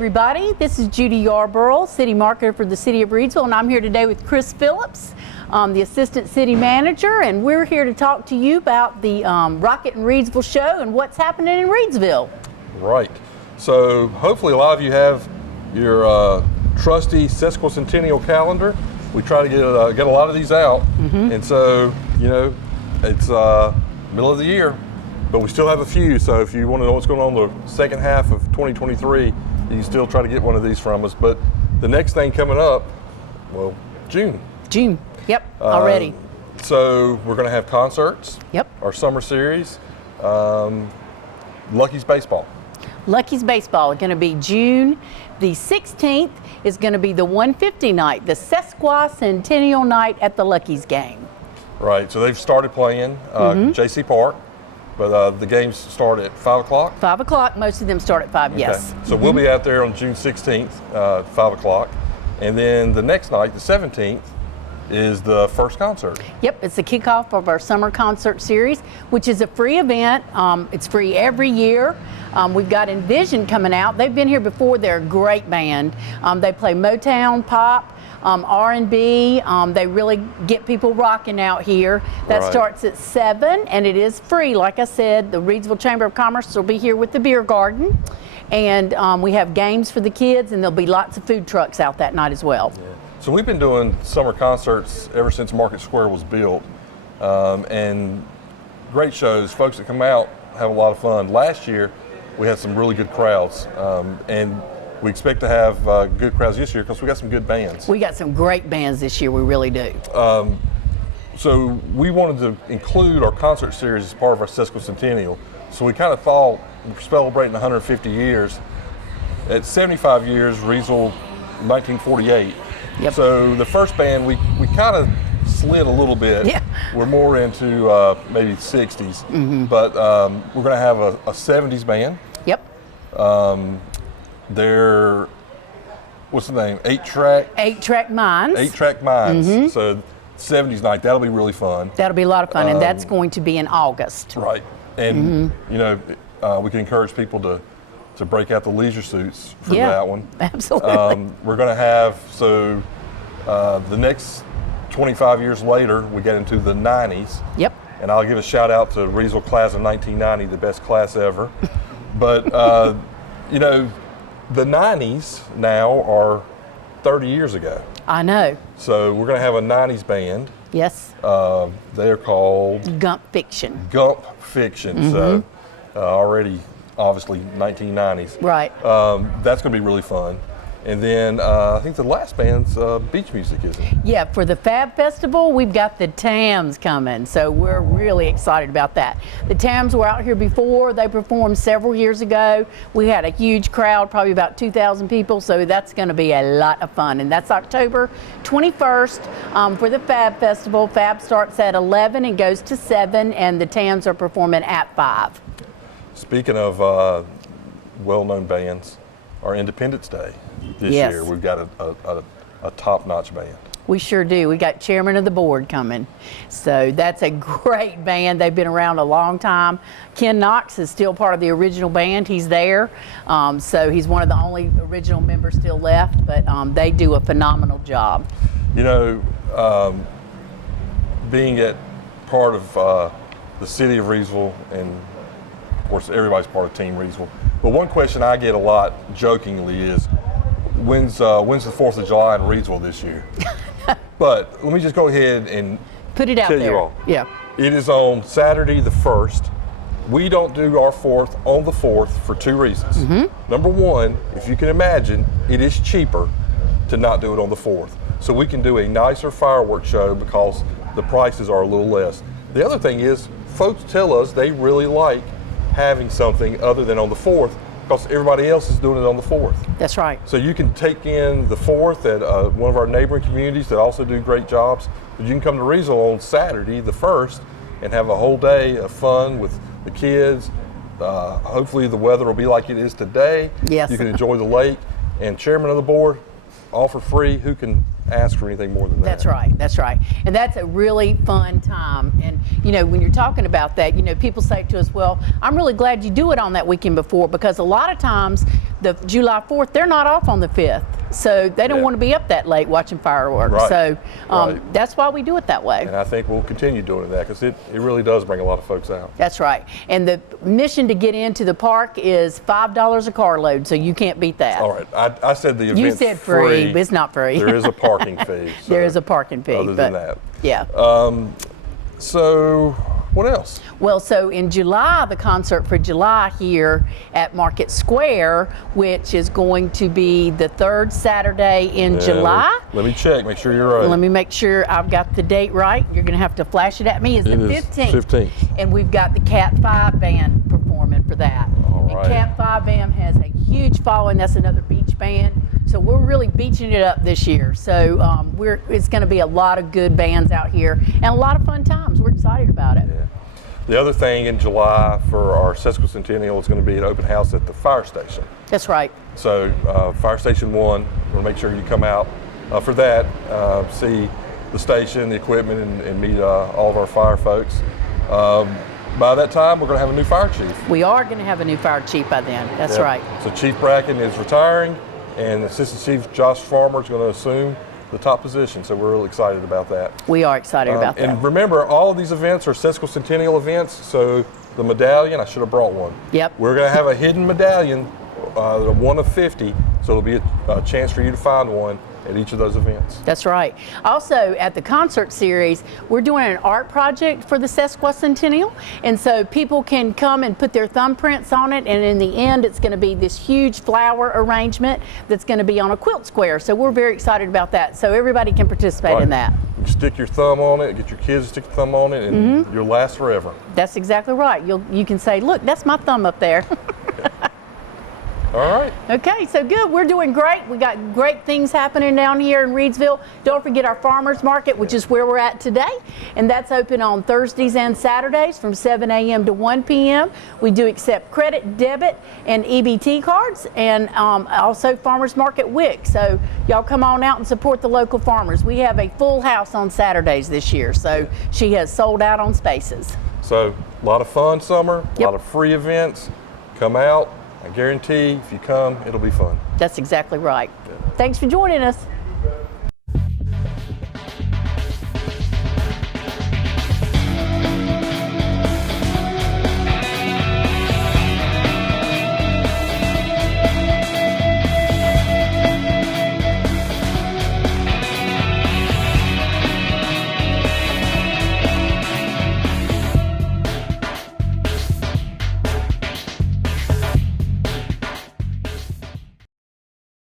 everybody. This is Judy Yarborough, City Marketer for the City of Reidsville, and I'm here today with Chris Phillips, the Assistant City Manager, and we're here to talk to you about the Rocket in Reidsville show and what's happening in Reidsville. Right. So hopefully a lot of you have your trusty Sesquicentennial calendar. We try to get a lot of these out, and so, you know, it's middle of the year, but we still have a few. So if you want to know what's going on in the second half of 2023, you can still try to get one of these from us. But the next thing coming up, well, June. Yep, already. So we're going to have concerts. Yep. Our summer series, Lucky's Baseball. Lucky's Baseball is going to be June the 16th. Is going to be the 150 night, the Sesquicentennial night at the Lucky's game. Right. So they've started playing J.C. Park, but the games start at 5 o'clock. 5 o'clock. Most of them start at 5. Okay. Yes. So we'll be out there on June 16th, 5 o'clock, and then the next night, the 17th, is the first concert. Yep, it's the kickoff of our summer concert series, which is a free event. It's free every year. We've got Envision coming out. They've been here before. They're a great band. They play Motown, pop, R&B. They really get people rocking out here. That starts at 7, and it is free. Like I said, the Reidsville Chamber of Commerce will be here with the beer garden. And we have games for the kids, and there'll be lots of food trucks out that night as well. Yeah. So we've been doing summer concerts ever since Market Square was built, and great shows. Folks that come out have a lot of fun. Last year, we had some really good crowds, and we expect to have good crowds this year because we got some good bands. We got some great bands this year, we really do. So we wanted to include our concert series as part of our Sesquicentennial. So we kind of thought we're celebrating 150 years. At 75 years, Reidsville, 1948. Yep. So the first band, we kind of slid a little bit. Yeah. We're more into maybe 60s, but we're going to have a 70s band. Yep. They're, what's the name? 8-track? 8-track Minds. 8-track Minds. So 70s night, that'll be really fun. That'll be a lot of fun, and that's going to be in August. Right. And, you know, we can encourage people to break out the leisure suits for that one. Absolutely. We're going to have, the next 25 years later, we get into the 90s. Yep. And I'll give a shout out to Reidsville class of 1990, the best class ever. But, you know, the 90s now are 30 years ago. I know. So we're going to have a 90s band. Yes. They're called Gump Fiction. Gump Fiction. So already, obviously, 1990s. Right. That's going to be really fun. And then I think the last band's beach music, isn't it? Yeah, for the Fab Festival, we've got the Tams coming, so we're really excited about that. The Tams were out here before. They performed several years ago. We had a huge crowd, probably about 2,000 people, so that's going to be a lot of fun. And that's October 21st for the Fab Festival. Fab starts at 11 and goes to 7, and the Tams are performing at 5. Speaking of well-known bands, our Independence Day this year, we've got a top-notch band. We sure do. We got Chairman of the Board coming. So that's a great band. They've been around a long time. Ken Knox is still part of the original band. He's there. So he's one of the only original members still left, but they do a phenomenal job. You know, being at part of the City of Reidsville, and of course everybody's part of Team Reidsville, but one question I get a lot jokingly is, when's the 4th of July in Reidsville this year? But let me just go ahead and put it out tell there. You all. Yeah. It is on Saturday the 1st. We don't do our 4th on the 4th for 2 reasons. Number one, if you can imagine, it is cheaper to not do it on the 4th. So we can do a nicer fireworks show because the prices are a little less. The other thing is, folks tell us they really like having something other than on the 4th because everybody else is doing it on the 4th. That's right. So you can take in the 4th at one of our neighboring communities that also do great jobs. But you can come to Reidsville on Saturday, the 1st, and have a whole day of fun with the kids. Hopefully the weather will be like it is today. Yes. You can enjoy the lake. And Chairman of the Board, offer free, who can ask for anything more than that? That's right. That's right. And that's a really fun time. And, you know, when you're talking about that, you know, people say to us, well, I'm really glad you do it on that weekend before, because a lot of times the July 4th, they're not off on the 5th. So they don't want to be up that late watching fireworks. Right. So Right. that's why we do it that way. And I think we'll continue doing that, because it really does bring a lot of folks out. That's right. And the mission to get into the park is $5 a carload, so you can't beat that. All right, I said the event's You said free, but it's not free. There is a parking fee. So There is a parking fee. Other than that. Yeah. So what else? Well, so in July, the concert for July here at Market Square, which is going to be the 3rd Saturday in July. Let me check, make sure you're right. Let me make sure I've got the date right. You're going to have to flash it at me. It's the 15th. 15th. And we've got the Cat 5 band performing for that. All right. And Cat 5 band has a huge following. That's another beach band. So we're really beaching it up this year. So it's going to be a lot of good bands out here and a lot of fun times. We're excited about it. Yeah. The other thing in July for our Sesquicentennial is going to be an open house at the fire station. That's right. So Fire Station 1, we'll make sure you come out for that, see the station, the equipment, and meet all of our fire folks. By that time, we're going to have a new fire chief. We are going to have a new fire chief by then. That's right. So Chief Bracken is retiring, and Assistant Chief Josh Farmer is going to assume the top position. So we're really excited about that. We are excited about that. And remember, all of these events are Sesquicentennial events. So the medallion, I should have brought one. Yep. We're going to have a hidden medallion, one of 50. So it'll be a chance for you to find one at each of those events. That's right. Also, at the concert series, we're doing an art project for the Sesquicentennial, and so people can come and put their thumbprints on it, and in the end, it's going to be this huge flower arrangement that's going to be on a quilt square. So we're very excited about that. So everybody can participate in that. You stick your thumb on it, get your kids to stick their thumb on it, and you'll last forever. That's exactly right. You can say, look, that's my thumb up there. All right. Okay, so good. We're doing great. We got great things happening down here in Reidsville. Don't forget our farmers market, which is where we're at today, and that's open on Thursdays and Saturdays from 7 a.m. to 1 p.m. We do accept credit, debit, and EBT cards, and also farmers market WIC. So y'all come on out and support the local farmers. We have a full house on Saturdays this year, so she has sold out on spaces. So a lot of fun summer, a Yep. lot of free events. Come out. I guarantee if you come, it'll be fun. That's exactly right. Thanks for joining us.